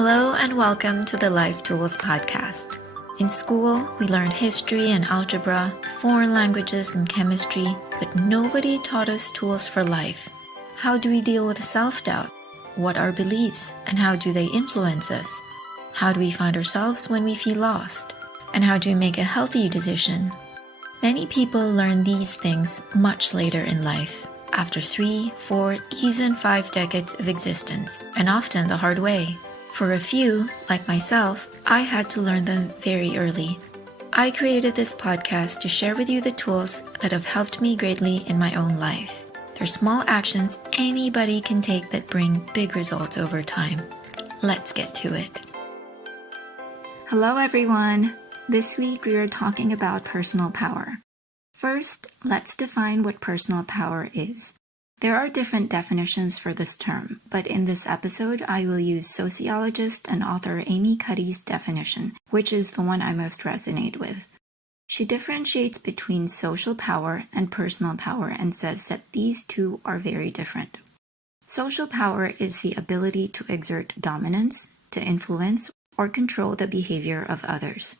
Hello and welcome to the Life Tools podcast. In school, we learned history and algebra, foreign languages and chemistry, but nobody taught us tools for life. How do we deal with self-doubt? What are beliefs and how do they influence us? How do we find ourselves when we feel lost? And how do we make a healthy decision? Many people learn these things much later in life, after 3, 4, even 5 decades of existence, and often the hard way. For a few, like myself, I had to learn them very early. I created this podcast to share with you the tools that have helped me greatly in my own life. They're small actions anybody can take that bring big results over time. Let's get to it. Hello everyone! This week we are talking about personal power. First, let's define what personal power is. There are different definitions for this term, but in this episode, I will use sociologist and author Amy Cuddy's definition, which is the one I most resonate with. She differentiates between social power and personal power and says that these two are very different. Social power is the ability to exert dominance, to influence, or control the behavior of others.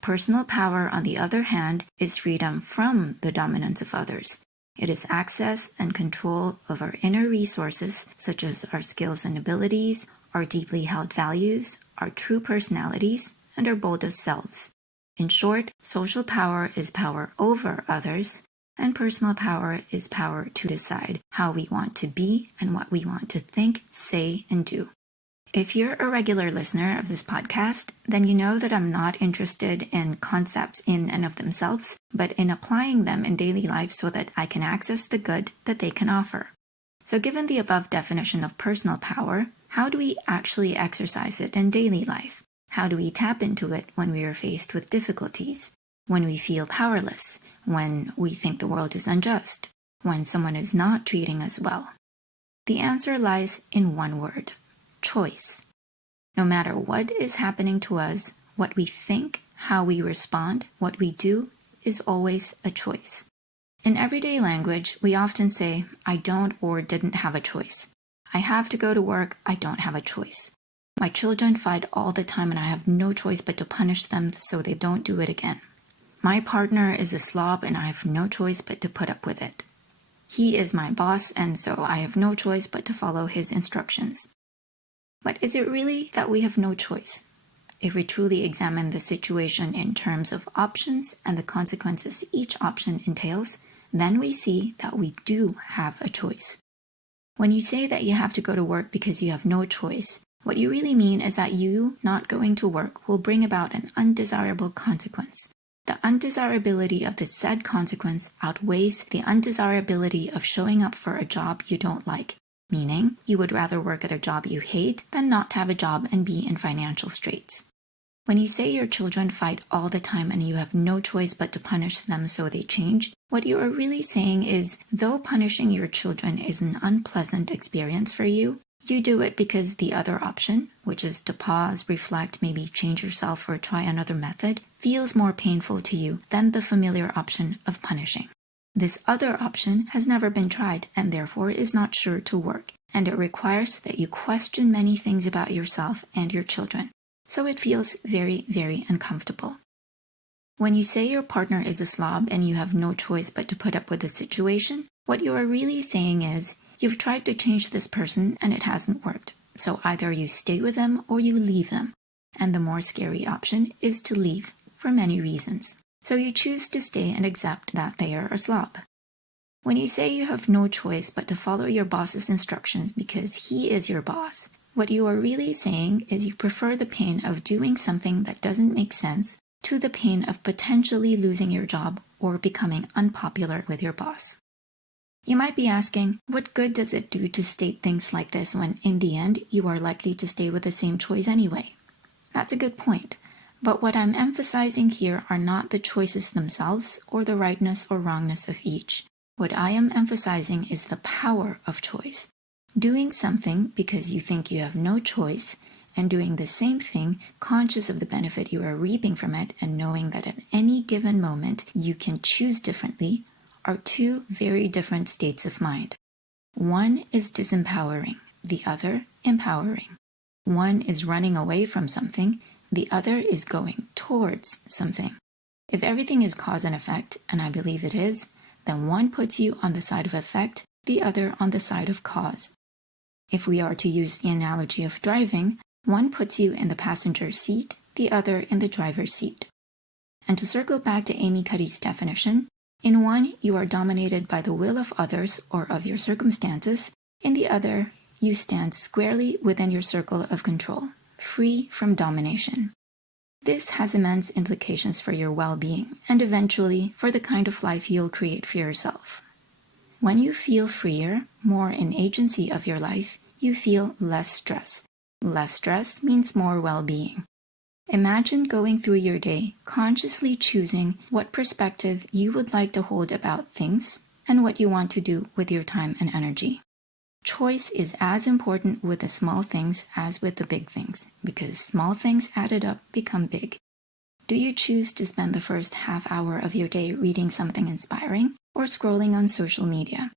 Personal power, on the other hand, is freedom from the dominance of others. It is access and control of our inner resources, such as our skills and abilities, our deeply held values, our true personalities, and our boldest selves. In short, social power is power over others, and personal power is power to decide how we want to be and what we want to think, say, and do. If you're a regular listener of this podcast, then you know that I'm not interested in concepts in and of themselves, but in applying them in daily life so that I can access the good that they can offer. So given the above definition of personal power, how do we actually exercise it in daily life? How do we tap into it when we are faced with difficulties? When we feel powerless? When we think the world is unjust? When someone is not treating us well? The answer lies in one word. Choice. No matter what is happening to us, what we think, how we respond, what we do is always a choice. In everyday language, we often say, I don't or didn't have a choice. I have to go to work, I don't have a choice. My children fight all the time and I have no choice but to punish them so they don't do it again. My partner is a slob and I have no choice but to put up with it. He is my boss and so I have no choice but to follow his instructions. But is it really that we have no choice? If we truly examine the situation in terms of options and the consequences each option entails, then we see that we do have a choice. When you say that you have to go to work because you have no choice, what you really mean is that you not going to work will bring about an undesirable consequence. The undesirability of the said consequence outweighs the undesirability of showing up for a job you don't like. Meaning, you would rather work at a job you hate than not have a job and be in financial straits. When you say your children fight all the time and you have no choice but to punish them so they change, what you are really saying is, though punishing your children is an unpleasant experience for you, you do it because the other option, which is to pause, reflect, maybe change yourself or try another method, feels more painful to you than the familiar option of punishing. This other option has never been tried and therefore is not sure to work, and it requires that you question many things about yourself and your children. So it feels very, very uncomfortable. When you say your partner is a slob and you have no choice but to put up with the situation, what you are really saying is, you've tried to change this person and it hasn't worked. So either you stay with them or you leave them. And the more scary option is to leave, for many reasons. So you choose to stay and accept that they are a slob. When you say you have no choice but to follow your boss's instructions because he is your boss, what you are really saying is you prefer the pain of doing something that doesn't make sense to the pain of potentially losing your job or becoming unpopular with your boss. You might be asking, what good does it do to state things like this when in the end you are likely to stay with the same choice anyway? That's a good point. But what I'm emphasizing here are not the choices themselves or the rightness or wrongness of each. What I am emphasizing is the power of choice. Doing something because you think you have no choice and doing the same thing conscious of the benefit you are reaping from it and knowing that at any given moment you can choose differently are two very different states of mind. One is disempowering, the other empowering. One is running away from something, the other is going towards something. If everything is cause and effect, and I believe it is, then one puts you on the side of effect, the other on the side of cause. If we are to use the analogy of driving, one puts you in the passenger seat, the other in the driver's seat. And to circle back to Amy Cuddy's definition, in one, you are dominated by the will of others or of your circumstances. In the other, you stand squarely within your circle of control, free from domination. This has immense implications for your well-being and eventually for the kind of life you'll create for yourself. When you feel freer, more in agency of your life, you feel less stress. Less stress means more well-being. Imagine going through your day consciously choosing what perspective you would like to hold about things and what you want to do with your time and energy. Choice is as important with the small things as with the big things, because small things added up become big. Do you choose to spend the first half hour of your day reading something inspiring or scrolling on social media?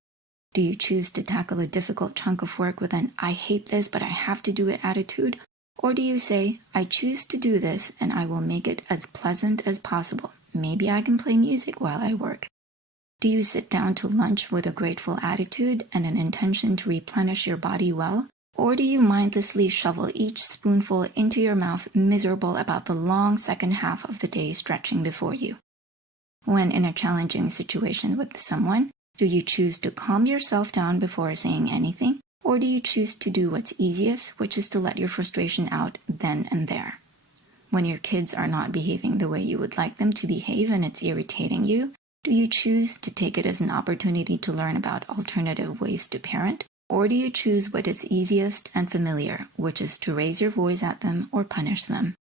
Do you choose to tackle a difficult chunk of work with an "I hate this, but I have to do it" attitude? Or do you say, "I choose to do this and I will make it as pleasant as possible. Maybe I can play music while I work"? Do you sit down to lunch with a grateful attitude and an intention to replenish your body well? Or do you mindlessly shovel each spoonful into your mouth, miserable about the long second half of the day stretching before you? When in a challenging situation with someone, do you choose to calm yourself down before saying anything? Or do you choose to do what's easiest, which is to let your frustration out then and there? When your kids are not behaving the way you would like them to behave and it's irritating you, do you choose to take it as an opportunity to learn about alternative ways to parent? Or do you choose what is easiest and familiar, which is to raise your voice at them or punish them?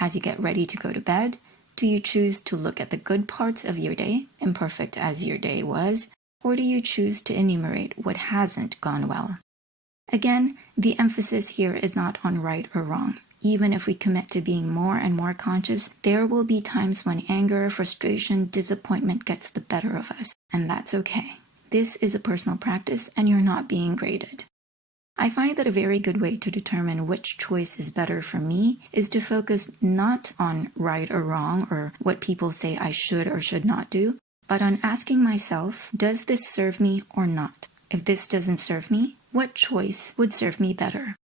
As you get ready to go to bed, do you choose to look at the good parts of your day, imperfect as your day was, or do you choose to enumerate what hasn't gone well? Again, the emphasis here is not on right or wrong. Even if we commit to being more and more conscious, there will be times when anger, frustration, disappointment gets the better of us, and that's okay. This is a personal practice, and you're not being graded. I find that a very good way to determine which choice is better for me is to focus not on right or wrong or what people say I should or should not do, but on asking myself, does this serve me or not? If this doesn't serve me, what choice would serve me better?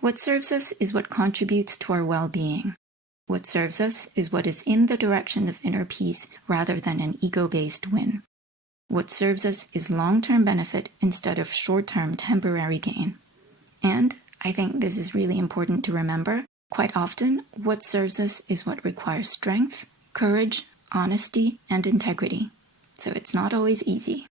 What serves us is what contributes to our well-being. What serves us is what is in the direction of inner peace rather than an ego-based win. What serves us is long-term benefit instead of short-term temporary gain. And I think this is really important to remember. Quite often, what serves us is what requires strength, courage, honesty, and integrity. So it's not always easy.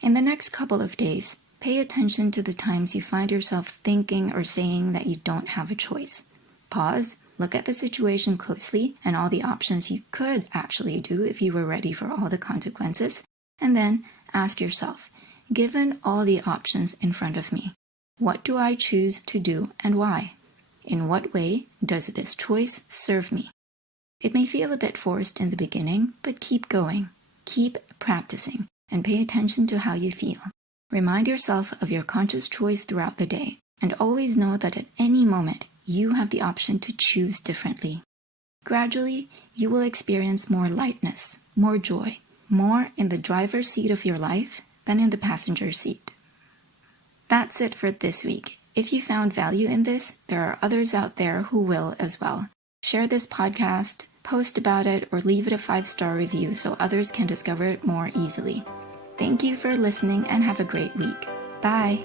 In the next couple of days, pay attention to the times you find yourself thinking or saying that you don't have a choice. Pause, look at the situation closely and all the options you could actually do if you were ready for all the consequences, and then ask yourself, given all the options in front of me, what do I choose to do and why? In what way does this choice serve me? It may feel a bit forced in the beginning, but keep going, keep practicing, and pay attention to how you feel. Remind yourself of your conscious choice throughout the day, and always know that at any moment, you have the option to choose differently. Gradually, you will experience more lightness, more joy, more in the driver's seat of your life than in the passenger seat. That's it for this week. If you found value in this, there are others out there who will as well. Share this podcast, post about it, or leave it a 5-star review so others can discover it more easily. Thank you for listening and have a great week. Bye!